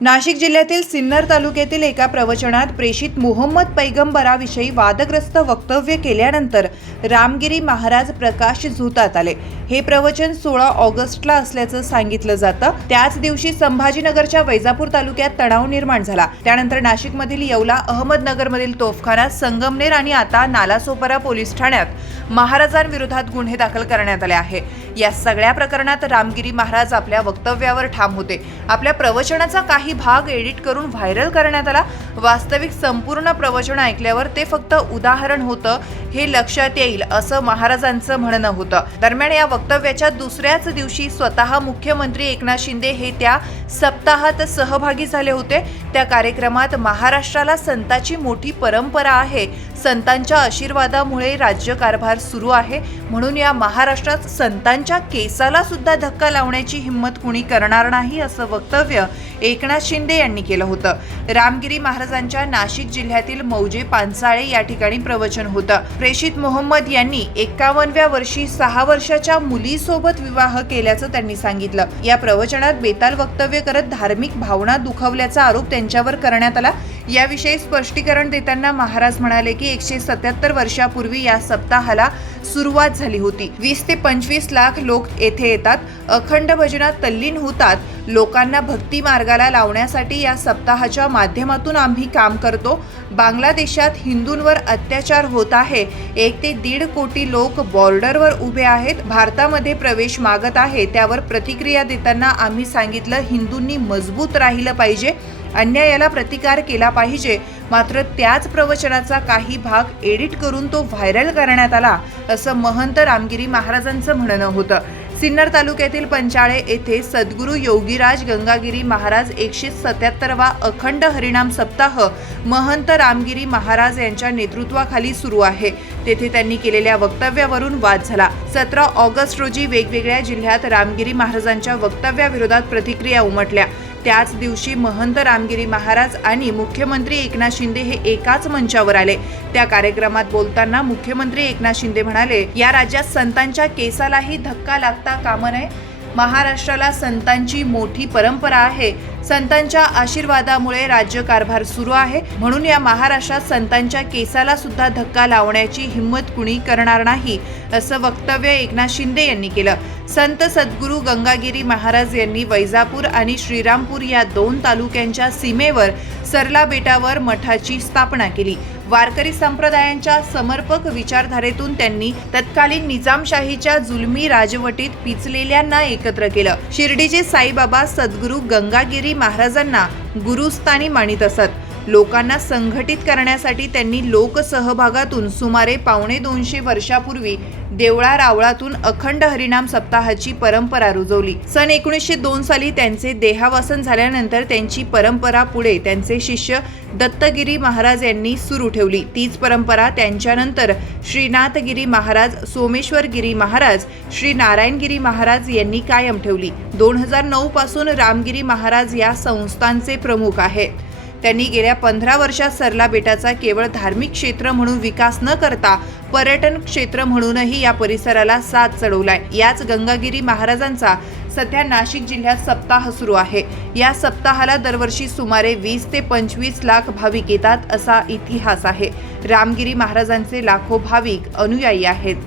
नाशिक जिल्ह्यातील सिन्नर तालुक्यातील एका प्रवचनात प्रेषित मुहम्मद पैगंबराविषयी वादग्रस्त वक्तव्य केल्यानंतर रामगिरी महाराज प्रकाश झोतात आले। हे प्रवचन 16 ऑगस्टला असल्याचं सांगितलं जातं। त्याच दिवशी संभाजीनगरच्या वैजापूर तालुक्यात तणाव निर्माण झाला। त्यानंतर नाशिकमधील येवला, अहमदनगरमधील तोफखाना, संगमनेर आणि आता नालासोपारा पोलीस ठाण्यात महाराजांविरोधात गुन्हे दाखल करण्यात आले आहे। या सगळ्या प्रकरणात रामगिरी महाराज आपल्या वक्तव्यावर ठाम होते। आपल्या प्रवचनाचा काही भाग एडिट करून व्हायरल करण्यात आला। वास्तविक संपूर्ण प्रवचन ऐकल्यावर ते फक्त उदाहरण होतं हे लक्षात येईल असं महाराजांचं म्हणणं होतं। दरम्यान या वक्तव्याच्या दुसऱ्याच दिवशी स्वतः मुख्यमंत्री एकनाथ शिंदे हे त्या सप्ताहात सहभागी झाले होते। त्या कार्यक्रमात महाराष्ट्राला संतांची मोठी परंपरा आहे, संतांच्या आशीर्वादामुळे राज्यकारभार सुरू आहे, म्हणून या महाराष्ट्रात संतांच्या केसाला सुद्धा धक्का लावण्याची हिंमत कुणी करणार नाही असं वक्तव्य एकनाथ शिंदे यांनी केलं होतं। रामगिरी महाराजांच्या नाशिक जिल्ह्यातील मौजे पानसाळे या ठिकाणी प्रवचन होतं। प्रेषित मोहम्मद यांनी 51व्या वर्षी 6 वर्षाच्या मुलीसोबत विवाह केल्याचं त्यांनी सांगितलं। या प्रवचनात बेताल वक्तव्य करत धार्मिक भावना दुखावल्याचा आरोप त्यांच्यावर करण्यात आला। याविषयी स्पष्टीकरण देताना महाराज म्हणाले की 177 वर्षापूर्वी या सप्ताहाला सुरुवात झाली होती। 20 ते 25 लाख लोक येथे येतात, अखंड भजनात तल्लीन होतात। लोकांना भक्ती मार्गाला लावण्यासाठी या सप्ताहाच्या माध्यमातून आम्ही काम करतो। बांगलादेशात हिंदूंवर अत्याचार होत आहे। 1 ते 1.5 कोटी लोक बॉर्डरवर उभे आहेत, भारतामध्ये प्रवेश मागत आहे। त्यावर प्रतिक्रिया देताना आम्ही सांगितलं, हिंदूंनी मजबूत राहिलं पाहिजे, अन्यायाला प्रतिकार केला पाहिजे। मात्र त्याच प्रवचनाचा काही भाग एडिट करून तो व्हायरल करण्यात आला असं महंत रामगिरी महाराजांचं म्हणणं होतं। सिन्नर तालुक्यातील पंचाळे येथे सद्गुरू योगीराज गंगागिरी महाराज 177वा अखंड हरिनाम सप्ताह महंत रामगिरी महाराज यांच्या नेतृत्वाखाली सुरू आहे। तेथे त्यांनी केलेल्या वक्तव्यावरून वाद झाला। 17 ऑगस्ट रोजी वेगवेगळ्या जिल्ह्यात रामगिरी महाराजांच्या वक्तव्याविरोधात प्रतिक्रिया उमटल्या। त्याच दिवशी महंत रामगिरी महाराज आणि मुख्यमंत्री एकनाथ शिंदे हे एकाच मंचावर आले। त्या कार्यक्रमात बोलताना मुख्यमंत्री एकनाथ शिंदे म्हणाले, या राज्यात संतांच्या केसालाही धक्का लागता कामा नये। महाराष्ट्राला संतांची मोठी परंपरा आहे, संतांच्या आशीर्वादामुळे राज्यकारभार सुरू आहे, म्हणून या महाराष्ट्रात संतांच्या केसाला सुद्धा धक्का लावण्याची हिंमत कुणी करणार नाही असं वक्तव्य एकनाथ शिंदे यांनी केलं। संत सद्गुरू गंगागिरी महाराज यांनी वैजापूर आणि श्रीरामपूर या 2 तालुक्यांच्या सीमेवर सरला बेटावर मठाची स्थापना केली। वारकरी संप्रदायांच्या समर्पक विचारधारेतून त्यांनी तत्कालीन निजामशाहीच्या जुलमी राजवटीत पिचलेल्यांना एकत्र केलं। शिर्डीचे साईबाबा सद्गुरू गंगागिरी महाराजांना गुरुस्थानी मानित असत। लोकांना संघटित करण्यासाठी त्यांनी लोकसहभागातून सुमारे 250 वर्षापूर्वी देवळा रावळातून अखंड हरिनाम सप्ताहाची परंपरा रुजवली। सन 1902 साली त्यांचे देहावसन झाल्यानंतर त्यांची परंपरा पुढे त्यांचे शिष्य दत्तगिरी महाराज यांनी सुरू ठेवली। तीच परंपरा त्यांच्यानंतर श्रीनाथगिरी महाराज, सोमेश्वरगिरी महाराज, श्री नारायणगिरी महाराज यांनी कायम ठेवली। 2009 पासून रामगिरी महाराज या संस्थांचे प्रमुख आहेत। त्यांनी गेल्या 15 वर्षात सरला बेटाचा केवळ धार्मिक क्षेत्र म्हणून विकास न करता पर्यटन क्षेत्र म्हणूनही या परिसराला साथ चढवलाय। याच गंगागिरी महाराजांचा सध्या नाशिक जिल्ह्यात सप्ताह सुरू आहे। या सप्ताहाला दरवर्षी सुमारे 20 ते 25 लाख भाविक येतात असा इतिहास आहे। रामगिरी महाराजांचे लाखो भाविक अनुयायी आहेत।